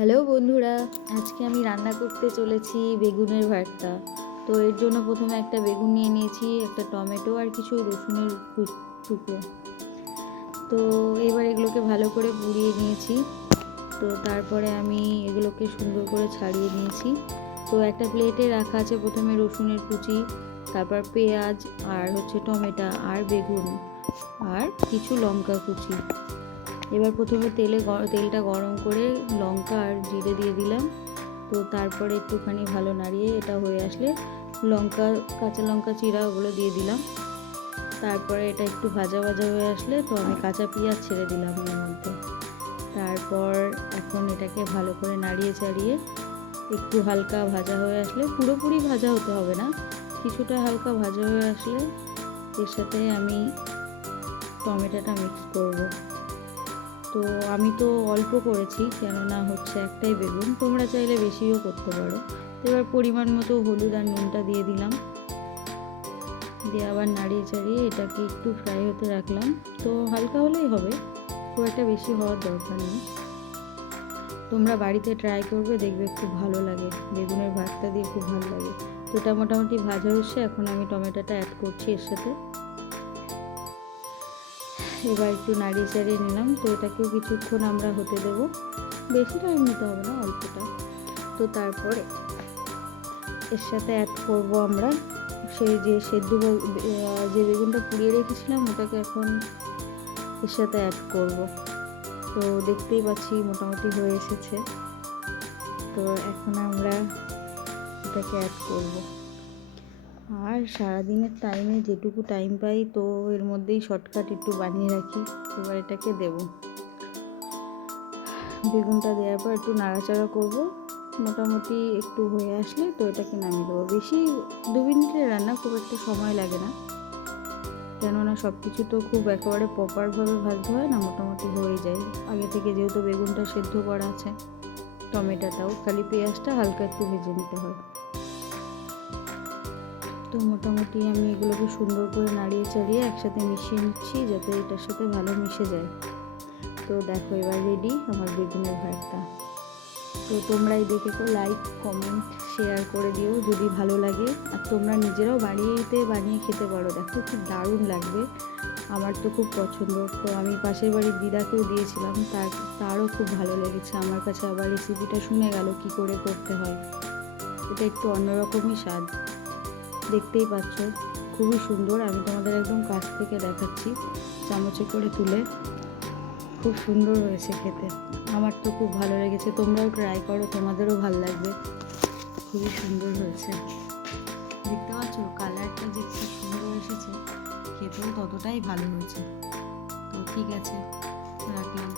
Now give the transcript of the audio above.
Hello বন্ধুরা, আজকে আমি রান্না করতে চলেছি বেগুনের ভর্তা। তো এর জন্য প্রথমে একটা বেগুন নিয়ে নিয়েছি, একটা টমেটো আর কিছু রসুনের টুকরো। তো এবার এগুলোকে ভালো করে পুড়িয়ে নিয়েছি। তো তারপরে আমি এগুলোকে সুন্দর করে ছাড়িয়ে নিয়েছি। তো একটা প্লেটে রাখা আছে প্রথমে রসুনের কুচি, তারপর পেঁয়াজ আর টমেটো আর বেগুন আর কিছু লঙ্কা কুচি। এবার প্রথমে তেলটা গরম করে লঙ্কা আর জিরে দিয়ে দিলাম। তো তারপরে একটুখানি ভালো নাড়িয়ে এটা হয়ে আসলে কাঁচা লঙ্কা চিরা ওগুলো দিয়ে দিলাম। তারপরে এটা একটু ভাজা ভাজা হয়ে আসলে তো আমি কাঁচা পেঁয়াজ ছেড়ে দিলাম এর মধ্যে। তারপর এখন এটাকে ভালো করে নাড়িয়ে চাড়িয়ে একটু হালকা ভাজা হয়ে আসলে, পুরোপুরি ভাজা হতে হবে না, কিছুটা হালকা ভাজা হয়ে আসলে এর সাথে আমি টমেটোটা মিক্স করব। তো আমি তো অল্প করেছি, কেননা একটাই বেগুন, তোমরা চাইলে বেশিও করতে পারো। এবার পরিমাণ মতো হলুদ আর নুনটা দিয়ে দিলাম, দিয়ে আবার নাড়িয়ে চাড়িয়ে এটাকে একটু ফ্রাই হতে রাখলাম। তো হালকা হলেই হবে, খুব একটা বেশি হওয়ার দরকার নেই। তোমরা বাড়িতে ট্রাই করবে, দেখবে খুব ভালো লাগে, বেগুনের ভর্তা দিয়ে খুব ভালো লাগে। তো এটা মোটামুটি ভাজা হচ্ছে, এখন আমি টমেটোটা অ্যাড করছি এর সাথে। এবার একটু নাড়িয়ে চাড়িয়ে নিলাম। তো এটাকেও কিছুক্ষণ আমরা হতে দেবো, বেশি টাইম নিতে হবে না, অল্পটা। তো তারপরে এর সাথে অ্যাড করব আমরা সেই যে যে বেগুনটা পুড়িয়ে রেখেছিলাম, ওটাকে এখন এর সাথে অ্যাড করব। তো দেখতেই পাচ্ছি মোটামুটি হয়ে এসেছে। তো এখন আমরা এটাকে অ্যাড করব। আর সারাদিনের টাইমে যেটুকু টাইম পাই, তো এর মধ্যেই শর্টকাট একটু বানিয়ে রাখি। এবার এটাকে দেব, বেগুনটা দেওয়ার পর একটু নাড়াচাড়া করব। মোটামুটি একটু হয়ে আসলে তো এটাকে নামিয়ে দেবো। বেশি 2 মিনিটের রান্না, খুব একটা সময় লাগে না, কেননা সব কিছু তো খুব একেবারে প্রপারভাবে ভাজতে হয় না, মোটামুটি হয়ে যায় আগে থেকে, যেহেতু বেগুনটা সেদ্ধ করা আছে, টমেটোটাও, খালি পেঁয়াজটা হালকা একটু ভেজে নিতে হয়। তো মোটামুটি আমি এগুলোকে সুন্দর করে নাড়িয়ে চাড়িয়ে একসাথে মিশিয়ে নিচ্ছি, যাতে এটার সাথে ভালো মিশে যায়। তো দেখো, এবার রেডি আমার বেগুনের ভর্তা। তো তোমরাই দেখে লাইক কমেন্ট শেয়ার করে দিও যদি ভালো লাগে, আর তোমরা নিজেরাও বানিয়ে খেতে পারো, দেখো খুব দারুণ লাগবে। আমার তো খুব পছন্দ। তো আমি পাশের বাড়ির দিদাকেও দিয়েছিলাম, তারও খুব ভালো লেগেছে। আমার কাছে আবার রেসিপিটা শুনে গেল কি করে করতে হয়। এটা একটু অন্যরকমই স্বাদ, দেখতেই পাচ্ছ খুবই সুন্দর। আমি তোমাদের একদম কাছ থেকে দেখাচ্ছি, চামচে করে তুলে। খুব সুন্দর হয়েছে খেতে, আমার তো খুব ভালো লেগেছে। তোমরাও ট্রাই করো, তোমাদেরও ভালো লাগবে। খুবই সুন্দর হয়েছে, দেখতে পাচ্ছ কালারটা যে কি সুন্দর এসেছে, খেতেও ততটাই ভালো হয়েছে। তো ঠিক আছে, রাখলাম।